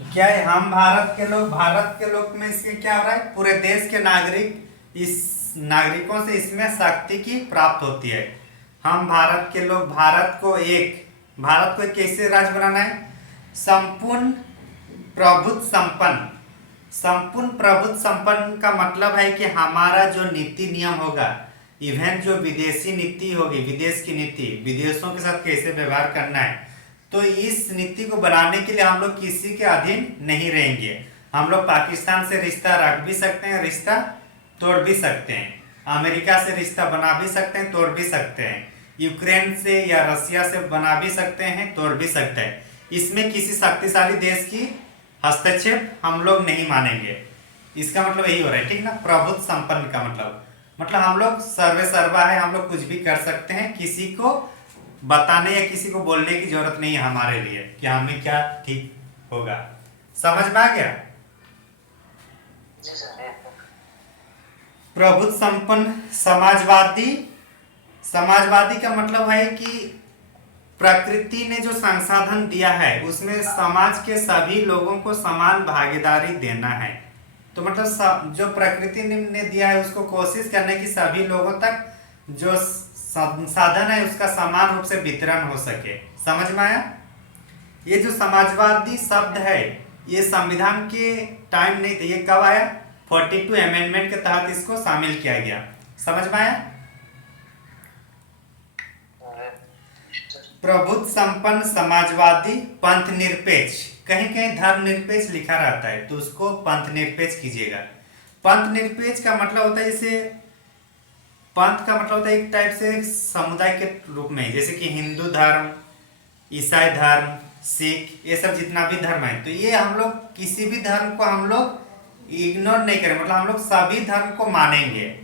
तो क्या है, हम भारत के लोग में इसमें क्या हो रहा है, पूरे देश के नागरिक, इस नागरिकों से इसमें शक्ति की प्राप्त होती है। हम भारत के लोग भारत को एक कैसे राज्य बनाना है, संपूर्ण प्रभुत्व संपन्न। संपूर्ण प्रभुत्व संपन्न का मतलब है कि हमारा जो नीति नियम होगा, इवन जो विदेशी नीति होगी, विदेश की नीति, विदेशों के साथ कैसे व्यवहार करना है, तो इस नीति को बनाने के लिए हम लोग किसी के अधीन नहीं रहेंगे। हम लोग पाकिस्तान से रिश्ता रख भी सकते हैं, रिश्ता तोड़ भी सकते हैं, अमेरिका से रिश्ता बना भी सकते हैं, तोड़ भी सकते हैं, यूक्रेन से या रसिया से बना भी सकते हैं, तोड़ भी सकते हैं। इसमें किसी शक्तिशाली देश की हस्तक्षेप हम लोग नहीं मानेंगे। इसका मतलब यही हो रहा है, ठीक ना, प्रभुत्व संपन्न का मतलब हम लोग सर्वे सर्वा है, हम लोग कुछ भी कर सकते हैं, किसी को बताने या किसी को बोलने की जरूरत नहीं है हमारे लिए कि हमें क्या ठीक होगा। समझ में आ गया? प्रभुत्व संपन्न समाजवादी, समाजवादी का मतलब है कि प्रकृति ने जो संसाधन दिया है उसमें समाज के सभी लोगों को समान भागीदारी देना है। तो मतलब जो प्रकृति ने दिया है उसको कोशिश करने की सभी लोगों तक जो संसाधन है उसका समान रूप से वितरण हो सके। समझ में आया? ये जो समाजवादी शब्द है ये संविधान के टाइम नहीं था, ये कब आया, 42 अमेंडमेंट के तहत इसको शामिल किया गया। समझ में आया? प्रभुत्व संपन्न समाजवादी पंथ निरपेक्ष, कहीं कहीं धर्म निरपेक्ष लिखा रहता है तो उसको पंथ निरपेक्ष कीजिएगा। पंथ निरपेक्ष का मतलब होता है, जैसे पंथ का मतलब होता है एक टाइप से समुदाय के रूप में, जैसे कि हिंदू धर्म, ईसाई धर्म, सिख, ये सब जितना भी धर्म है, तो ये हम लोग किसी भी धर्म को हम लोग इग्नोर नहीं करें, मतलब हम लोग सभी धर्म को मानेंगे,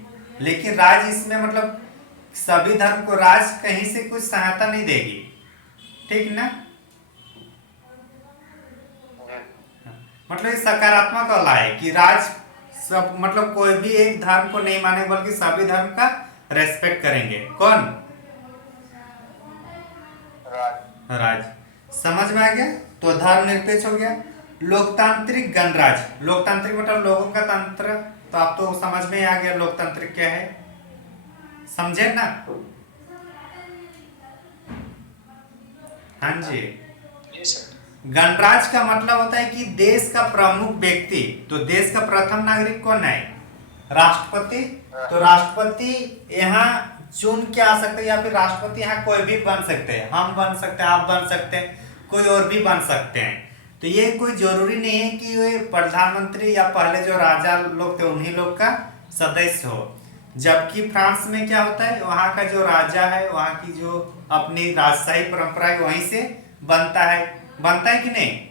लेकिन राज इसमें मतलब सभी धर्म को राज कहीं से कुछ सहायता नहीं देगी, ठीक ना। मतलब ये सकारात्मक वाला है कि राज सब मतलब कोई भी एक धर्म को नहीं माने बल्कि सभी धर्म का रेस्पेक्ट करेंगे। कौन? राज। समझ में आ गया? तो धर्म निरपेक्ष हो गया। लोकतांत्रिक गणराज्य, लोकतांत्रिक मतलब लोगों का तंत्र, तो आप तो समझ में आ गया लोकतांत्रिक क्या है, समझे ना? हाँ जी। गणराज्य का मतलब होता है कि देश का प्रमुख व्यक्ति, तो देश का प्रथम नागरिक कौन है, राष्ट्रपति। तो राष्ट्रपति यहाँ चुन के आ सकते हैं या फिर राष्ट्रपति यहाँ कोई भी बन सकते हैं, हम बन सकते हैं, आप बन सकते हैं, कोई और भी बन सकते हैं। तो ये कोई जरूरी नहीं है कि ये प्रधानमंत्री या पहले जो राजा लोग थे उन्हीं लोग का सदस्य हो। जबकि फ्रांस में क्या होता है, वहाँ का जो राजा है, वहाँ की जो अपनी राजशाही परंपरा है वहीं से बनता है कि नहीं?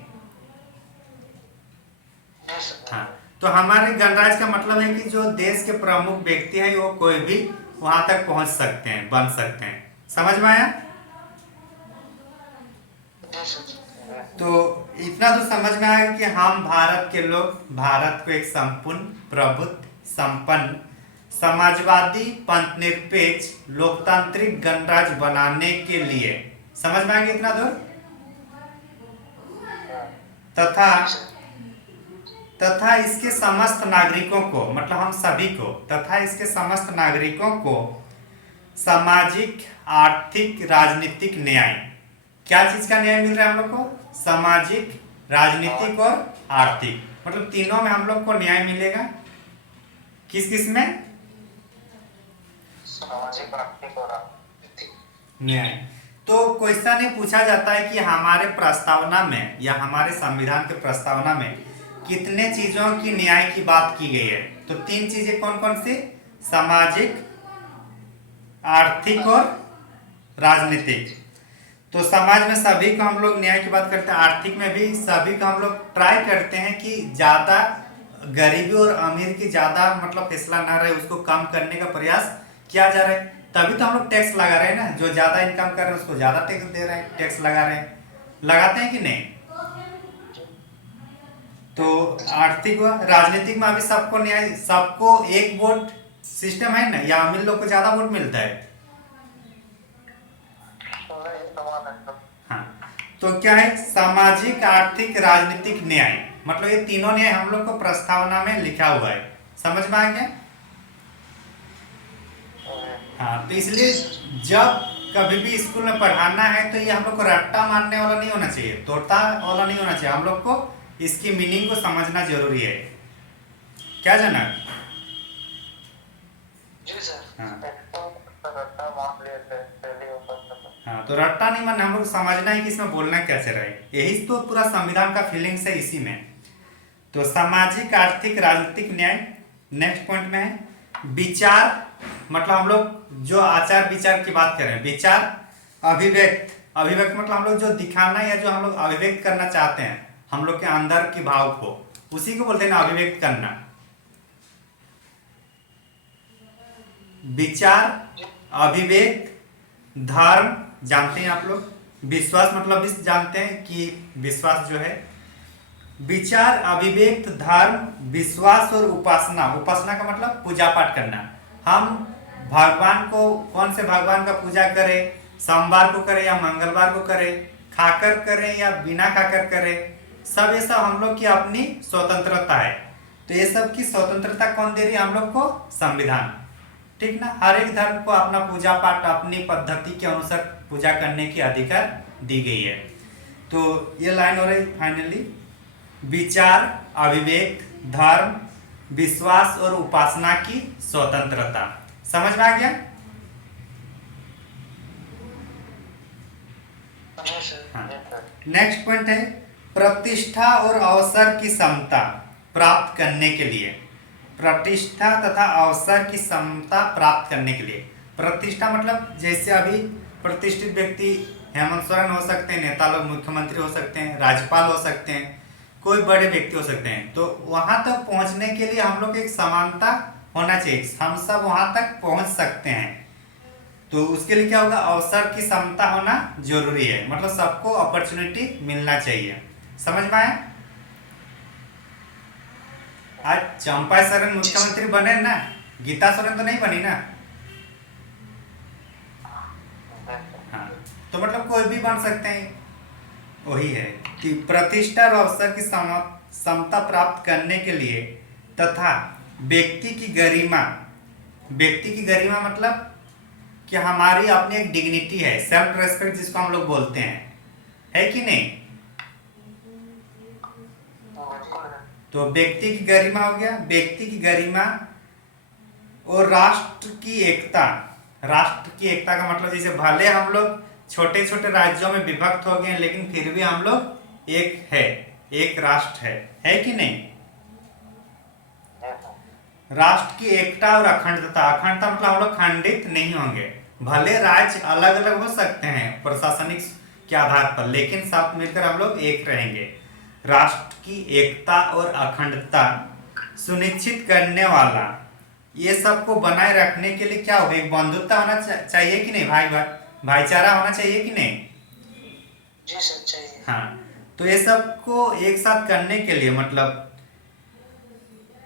हाँ, तो हमारे गणराज्य का मतलब है कि जो देश के प्रमुख व्यक्ति है वो कोई भी वहां तक पहुंच सकते हैं, बन सकते हैं। समझ में आया? तो इतना तो समझ में आया कि हम भारत के लोग भारत को एक संपूर्ण प्रभुत्व संपन्न समाजवादी पंथ निरपेक्ष लोकतांत्रिक गणराज्य बनाने के लिए, समझ में आ गया इतना दूर? तथा इसके समस्त नागरिकों को, मतलब हम सभी को, तथा इसके समस्त नागरिकों को सामाजिक, आर्थिक, राजनीतिक न्याय, क्या चीज का न्याय मिल रहा है हम लोग को, सामाजिक, राजनीतिक और आर्थिक, मतलब तीनों में हम लोग को न्याय मिलेगा। किस किस में? सामाजिक, आर्थिक और राजनीतिक न्याय। तो क्वेश्चन ये पूछा जाता है कि हमारे प्रस्तावना में या हमारे संविधान के प्रस्तावना में कितने चीजों की न्याय की बात की गई है, तो 3 चीजें कौन कौन सी, सामाजिक, आर्थिक और राजनीतिक। तो समाज में सभी को हम लोग न्याय की बात करते हैं, आर्थिक में भी सभी को हम लोग ट्राई करते हैं कि ज्यादा गरीबी और अमीर की ज्यादा मतलब फैसला ना रहे, उसको कम करने का प्रयास किया जा रहा है। तभी तो हम लोग टैक्स लगा रहे हैं ना, जो ज्यादा इनकम कर रहे हैं उसको ज्यादा टैक्स दे रहे हैं, टैक्स लगा रहे हैं, लगाते हैं कि नहीं? तो आर्थिक व राजनीतिक में अभी सबको न्याय, सबको एक वोट सिस्टम है ना, या अमीर लोग को ज्यादा वोट मिलता है? हाँ, तो क्या है, सामाजिक आर्थिक राजनीतिक न्याय, मतलब ये तीनों न्याय हम लोग को प्रस्तावना में लिखा हुआ है। समझ में आ गया? हाँ, तो इसलिए जब कभी भी स्कूल में पढ़ाना है तो ये हम लोग को रट्टा मारने वाला नहीं होना चाहिए, तोता वाला नहीं होना चाहिए। हम लोग को इसकी मीनिंग को समझना जरूरी है। क्या जनक? जी सर। हाँ रट्टा मान लिए थे पहले ऊपर। हाँ, तो रट्टा नहीं मानना, हम लोग समझना है कि इसमें बोलना कैसे रहे। यही तो पूरा संविधान का फीलिंग्स है इसी में। तो सामाजिक आर्थिक राजनीतिक न्याय नेक्स्ट पॉइंट में है। विचार, मतलब हम लोग जो आचार विचार की बात करें, विचार अभिव्यक्त, अभिव्यक्त मतलब हम लोग जो दिखाना या जो हम लोग अभिव्यक्त करना चाहते हैं, हम लोग के अंदर की भाव को, उसी को बोलते हैं ना अभिव्यक्त करना। विचार अभिव्यक्त, धर्म जानते हैं आप लोग, विश्वास मतलब भी जानते हैं कि विश्वास जो है, विचार अभिव्यक्त, धर्म, विश्वास और उपासना। उपासना का मतलब पूजा पाठ करना। हम भगवान को, कौन से भगवान का पूजा करें, सोमवार को करें या मंगलवार को करें, खाकर करें या बिना खाकर करें, सब ये सब हम लोग की अपनी स्वतंत्रता है। तो ये सब की स्वतंत्रता कौन दे रही है हम लोग को? संविधान। ठीक ना? हर एक धर्म को अपना पूजा पाठ अपनी पद्धति के अनुसार पूजा करने की अधिकार दी गई है। तो ये लाइन हो रही फाइनली, विचार अविवेक, धर्म, विश्वास और उपासना की स्वतंत्रता। समझ में आ गया? हाँ। नेक्स्ट पॉइंट है प्रतिष्ठा और अवसर की समता प्राप्त करने के लिए। प्रतिष्ठा तथा अवसर की समता प्राप्त करने के लिए। प्रतिष्ठा मतलब जैसे अभी प्रतिष्ठित व्यक्ति हेमंत सोरेन हो सकते हैं, नेता लोग मुख्यमंत्री हो सकते हैं, राज्यपाल हो सकते हैं, कोई बड़े व्यक्ति हो सकते हैं। तो वहां तक पहुंचने के लिए हम लोग एक समानता होना चाहिए, हम सब वहां तक पहुंच सकते हैं। तो उसके लिए क्या होगा? अवसर की समता होना जरूरी है, मतलब सबको अपॉर्चुनिटी मिलना चाहिए। समझ में आया? आज चंपा सोरेन मुख्यमंत्री बने ना, गीता सोरेन तो नहीं बनी ना। हाँ, तो मतलब कोई भी बन सकते हैं। वही है कि प्रतिष्ठा और अवसर की समता प्राप्त करने के लिए तथा व्यक्ति की गरिमा, व्यक्ति की गरिमा मतलब कि हमारी अपनी एक डिग्निटी है, सेल्फ रेस्पेक्ट जिसको हम लोग बोलते हैं, है कि नहीं? तो व्यक्ति की गरिमा हो गया, व्यक्ति की गरिमा और राष्ट्र की एकता। राष्ट्र की एकता का मतलब जैसे भले हम लोग छोटे छोटे राज्यों में विभक्त हो गए लेकिन फिर भी हम लोग एक है, एक राष्ट्र है कि नहीं? राष्ट्र की एकता और अखंडता। अखंडता मतलब हम लोग खंडित नहीं होंगे। भले राज्य अलग अलग हो सकते हैं प्रशासनिक के आधार पर, लेकिन साथ मिलकर हम लोग एक रहेंगे। राष्ट्र की एकता और अखंडता सुनिश्चित करने वाला, ये सबको बनाए रखने के लिए क्या होगा? एक बंधुत्व होना चाहिए कि नहीं? भाईचारा होना चाहिए कि नहीं? जी सर, चाहिए। हाँ, तो ये सबको एक साथ करने के लिए मतलब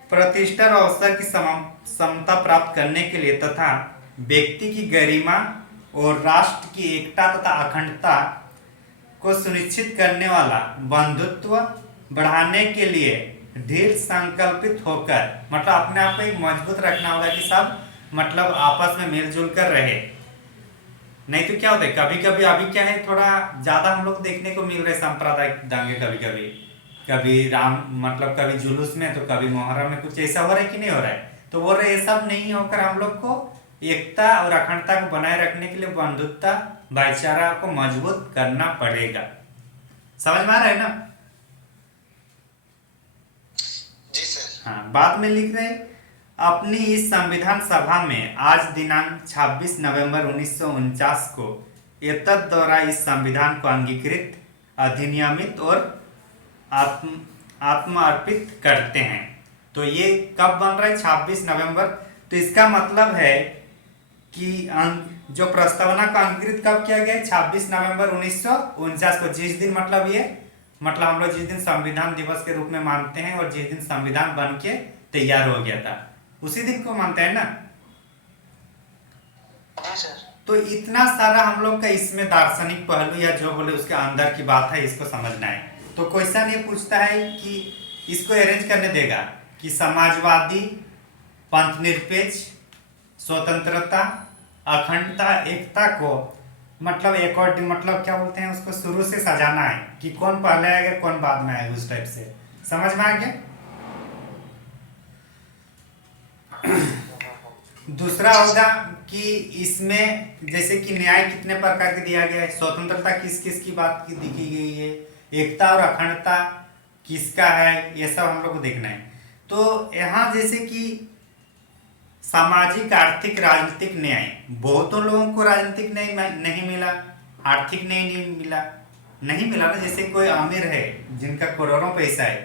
प्रतिष्ठा और अवसर की समता प्राप्त करने के लिए तथा व्यक्ति की गरिमा और राष्ट्र की एकता तथा अखंडता को सुनिश्चित करने वाला बंधुत्व बढ़ाने के लिए दृढ़ संकल्पित होकर, मतलब अपने आप को एक मजबूत रखना होगा कि सब मतलब आपस में मिलजुल कर रहे। नहीं तो क्या होता है कभी कभी, अभी क्या है थोड़ा ज्यादा हम लोग देखने को मिल रहे सांप्रदायिक दंगे, कभी कभी कभी राम मतलब कभी जुलूस में तो कभी मोहर्रम में, कुछ ऐसा हो रहा है कि नहीं हो रहा है? तो बोल रहे ये सब नहीं होकर हम लोग को एकता और अखंडता को बनाए रखने के लिए बंधुत्व भाईचारा को मजबूत करना पड़ेगा। समझ में आ रहा है ना? जी सर। हाँ, बाद में लिख रहे अपनी इस संविधान सभा में आज दिनांक 26 नवंबर 1949 को एतद द्वारा इस संविधान को अंगीकृत, अधिनियमित और आत्मार्पित करते हैं। तो ये कब बन रहा है? 26 नवंबर। तो इसका मतलब है कि जो प्रस्तावना को अंगीकृत कब किया गया है? 26 नवंबर 1949 को। जिस दिन मतलब ये मतलब हम लोग जिस दिन संविधान दिवस के रूप में मानते हैं और जिस दिन संविधान बन के तैयार हो गया था, उसी दिन को मानते हैं ना। जी सर। तो इतना सारा हम लोग का इसमें दार्शनिक पहलू या जो बोले उसके अंदर की बात है, इसको समझना है। तो क्वेश्चन ये पूछता है कि इसको अरेंज करने देगा कि समाजवादी, पंथनिरपेक्ष, स्वतंत्रता, अखंडता, एकता को मतलब अकॉर्डिंग मतलब क्या बोलते हैं उसको शुरू से सजाना है कि कौन पहले आएगा कौन बाद में आएगा, उस टाइप से। समझ में आ गया? दूसरा होगा कि इसमें जैसे कि न्याय कितने प्रकार के दिया गया है, स्वतंत्रता किस किस की बात की दिखी गई है, एकता और अखंडता किसका है, ये सब हम लोग को देखना है। तो यहाँ जैसे कि सामाजिक, आर्थिक, राजनीतिक न्याय, बहुतों लोगों को राजनीतिक न्याय नहीं मिला, आर्थिक न्याय नहीं मिला ना। जैसे कोई अमीर है जिनका करोड़ों पैसा है,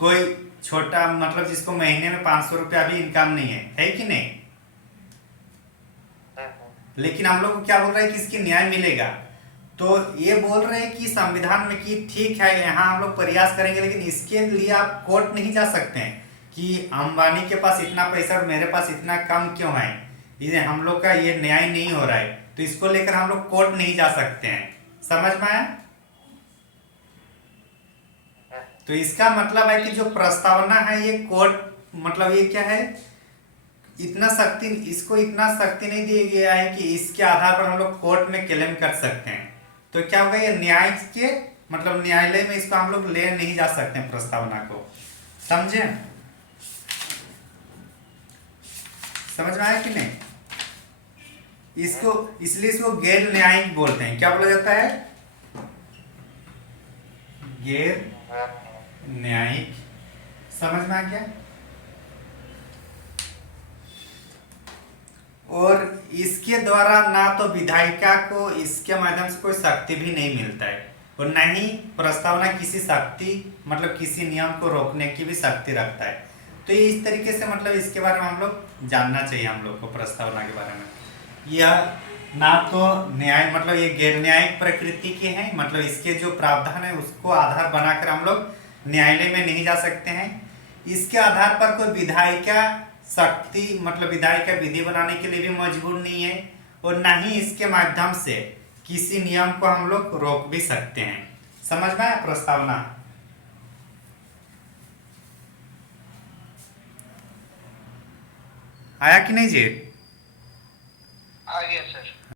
कोई छोटा मतलब जिसको महीने में 500 रुपया भी इनकम नहीं है कि नहीं? लेकिन हम लोग को क्या बोल रहे हैं कि इसकी न्याय मिलेगा। तो ये बोल रहे हैं कि संविधान में कि ठीक है यहाँ हम लोग प्रयास करेंगे, लेकिन इसके लिए आप कोर्ट नहीं जा सकते हैं कि अंबानी के पास इतना पैसा और मेरे पास इतना कम क्यों है, ये हम लोग का ये न्याय नहीं हो रहा है, तो इसको लेकर हम लोग कोर्ट नहीं जा सकते हैं। समझ में आया? तो इसका मतलब है कि जो प्रस्तावना है ये कोर्ट मतलब ये क्या है, इतना शक्ति, इसको इतना शक्ति नहीं दिया गया है कि इसके आधार पर हम लोग कोर्ट में क्लेम कर सकते हैं। तो क्या होगा, ये न्याय के मतलब न्यायालय में इसको हम लोग ले नहीं जा सकते हैं प्रस्तावना को। समझे? समझ में आया कि नहीं? इसको इसलिए इसको गैर न्यायिक बोलते हैं। क्या बोला जाता है? गैर न्यायिक। समझ में आ गया? और इसके द्वारा ना तो विधायिका को इसके माध्यम से कोई शक्ति भी नहीं मिलता है, और न ही प्रस्तावना किसी शक्ति मतलब किसी नियम को रोकने की भी शक्ति रखता है। तो ये इस तरीके से मतलब इसके बारे में हम लोग जानना चाहिए हम लोग को, प्रस्तावना के बारे में। यह ना तो न्याय मतलब ये गैर न्यायिक प्रकृति के हैं, मतलब इसके जो प्रावधान है उसको आधार बनाकर हम लोग न्यायालय में नहीं जा सकते हैं। इसके आधार पर कोई विधायिका शक्ति मतलब विधायिका विधि बनाने के लिए भी मजबूर नहीं है, और ना ही इसके माध्यम से किसी नियम को हम लोग रोक भी सकते हैं। समझ में आया प्रस्तावना? आया कि नहीं जी? आ गया सर।